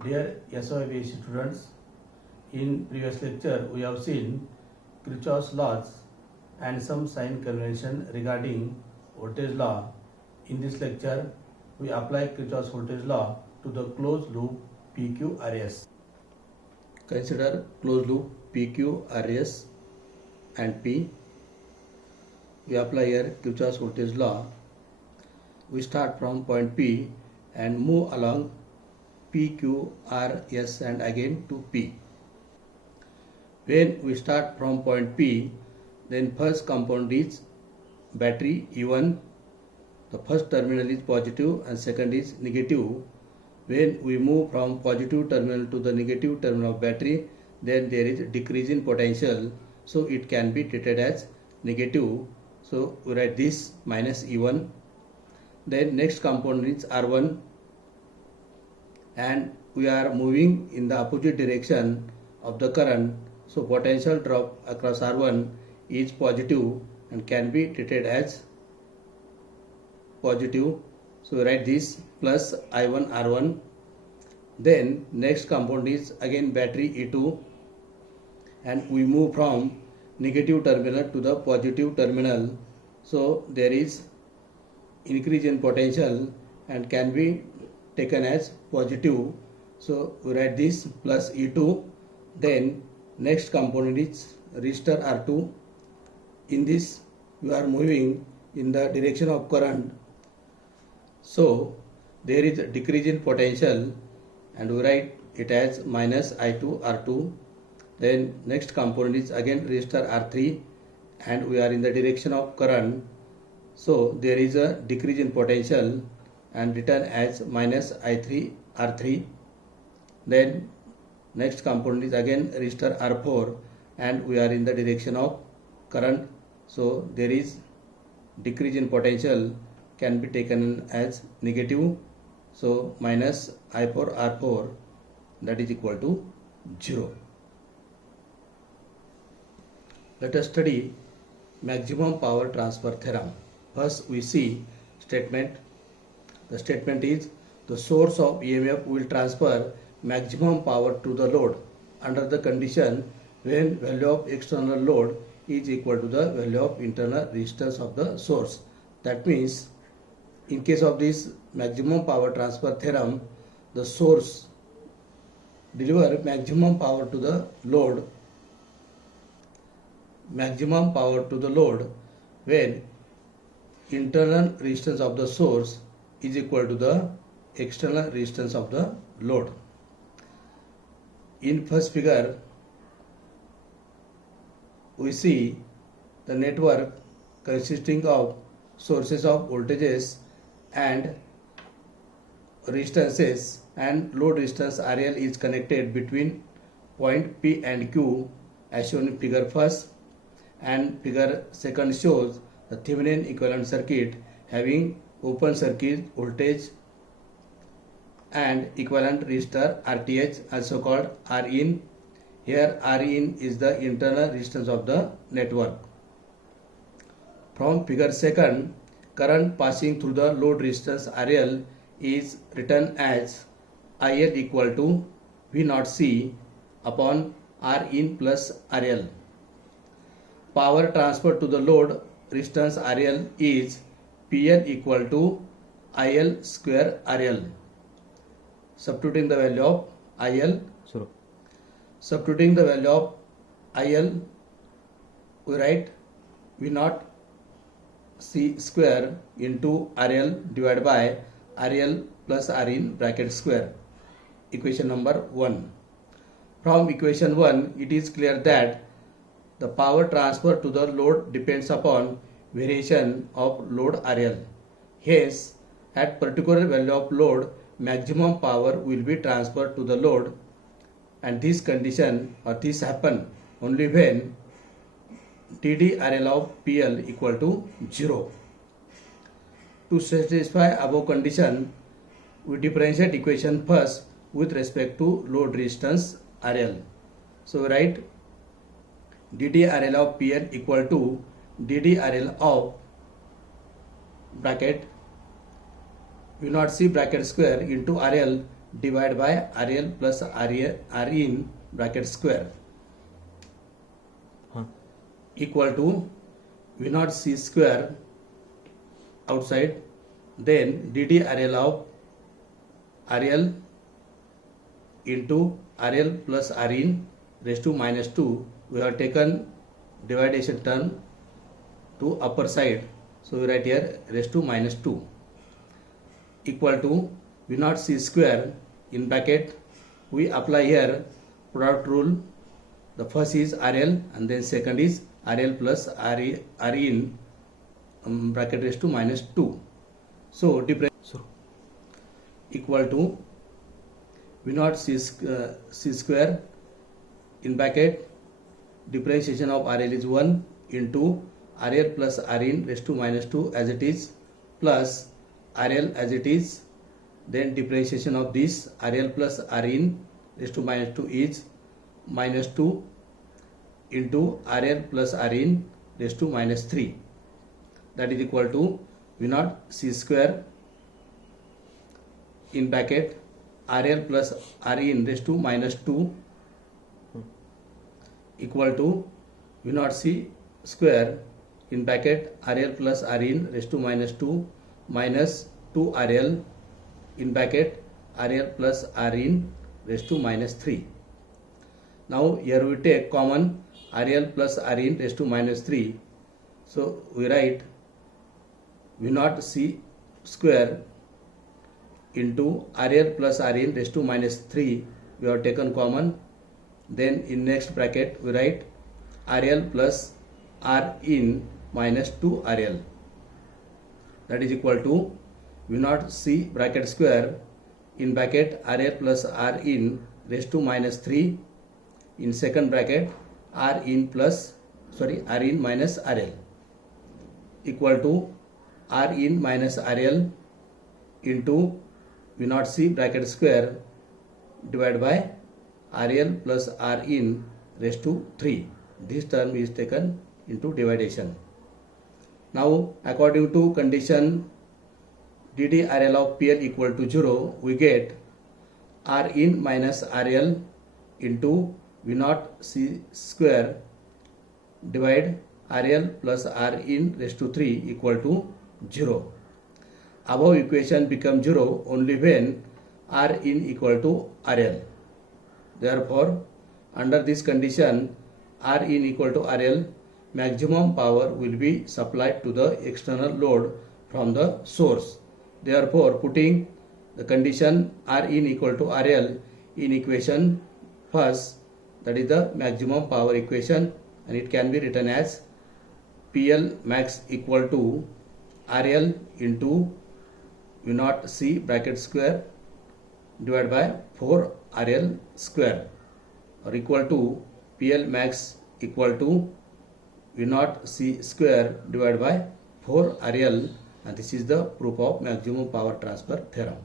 Dear SOIB students, in previous lecture we have seen Kirchhoff's laws and some sign convention regarding voltage law. In this lecture, we apply Kirchhoff's voltage law to the closed loop PQRS. Consider closed loop PQRS and P. We apply here Kirchhoff's voltage law. We start from point P and move along P, Q, R, S and again to P. When we start from point P, then first component is battery E1. The first terminal is positive and second is negative. When we move from positive terminal to the negative terminal of battery, then there is a decrease in potential, so it can be treated as negative. So we write this minus E1. Then next component is R1 and we are moving in the opposite direction of the current, so potential drop across R1 is positive and can be treated as positive. So we write this plus I1 R1. Then next component is again battery E2 and we move from negative terminal to the positive terminal, so there is increase in potential and can be taken as positive. So we write this plus E2. Then next component is resistor R2. In this we are moving in the direction of current, so there is a decrease in potential and we write it as minus I2 R2. Then next component is again resistor R3 and we are in the direction of current, so there is a decrease in potential and written as minus I3 R3. Then next component is again resistor R4 and we are in the direction of current, so there is decrease in potential, can be taken as negative, so minus I4 R4, that is equal to 0. Let us study maximum power transfer theorem. First we see statement. The statement is the source of EMF will transfer maximum power to the load under the condition when value of external load is equal to the value of internal resistance of the source. That means in case of this maximum power transfer theorem, the source deliver maximum power to the load when internal resistance of the source is equal to the external resistance of the load. In first figure we see the network consisting of sources of voltages and resistances, and load resistance RL is connected between point P and Q as shown in figure first, and figure second shows the Thevenin equivalent circuit having open circuit voltage and equivalent resistor RTH, also called Rin. Here Rin is the internal resistance of the network. From figure second, current passing through the load resistance RL is written as IL equal to V0C upon Rin plus RL. Power transfer to the load resistance RL is PL equal to IL square RL. Substituting the value of IL, we write V0 C square into RL divided by RL plus Rin bracket square. Equation number 1. From equation 1, it is clear that the power transfer to the load depends upon variation of load RL. Hence, at particular value of load, maximum power will be transferred to the load, and this condition or this happen only when DD_RL of PL equal to 0. To satisfy above condition, we differentiate equation first with respect to load resistance RL. So we write DD_RL of PL equal to DD_RL of bracket V0C bracket square into RL divided by RL plus R in bracket square equal to V naught C square outside, then dt RL of RL into RL plus R in raised to minus 2. We have taken dividation term to upper side, so we write here raised to minus 2 equal to V naught C square in bracket. We apply here product rule. The first is RL and then second is RL plus R in bracket raised to minus 2. So difference equal to V naught C square in bracket differentiation of RL is 1 into RL plus R in raised to minus 2 as it is plus RL as it is, then differentiation of this RL plus R in raised to minus 2 is minus 2 into RL plus R in raised to minus 3, that is equal to V naught C square in bracket RL plus R in raised to minus 2 equal to V naught C square in bracket RL plus R in raised to minus 2 minus 2 RL in bracket RL plus R in raised to minus 3. Now here we take common RL plus R in raised to minus 3. So we write V naught C square into RL plus R in raised to minus 3. We have taken common. Then in next bracket we write RL plus R in minus 2 RL, that is equal to V naught C bracket square in bracket RL plus R in raised to minus 3 in second bracket R in minus RL equal to R in minus RL into V naught C bracket square divided by RL plus R in raised to 3. This term is taken into dividation. Now according to condition dt RL of PL equal to 0, we get R in minus RL into V naught C square divide RL plus R in raised to 3 equal to 0. Above equation become 0 only when R in equal to RL. Therefore, under this condition R in equal to RL, maximum power will be supplied to the external load from the source. Therefore, putting the condition R in equal to RL in equation first, that is the maximum power equation, and it can be written as PL max equal to RL into V naught C bracket square divided by 4 RL square, or equal to PL max equal to V naught C square divided by 4 RL, and this is the proof of maximum power transfer theorem.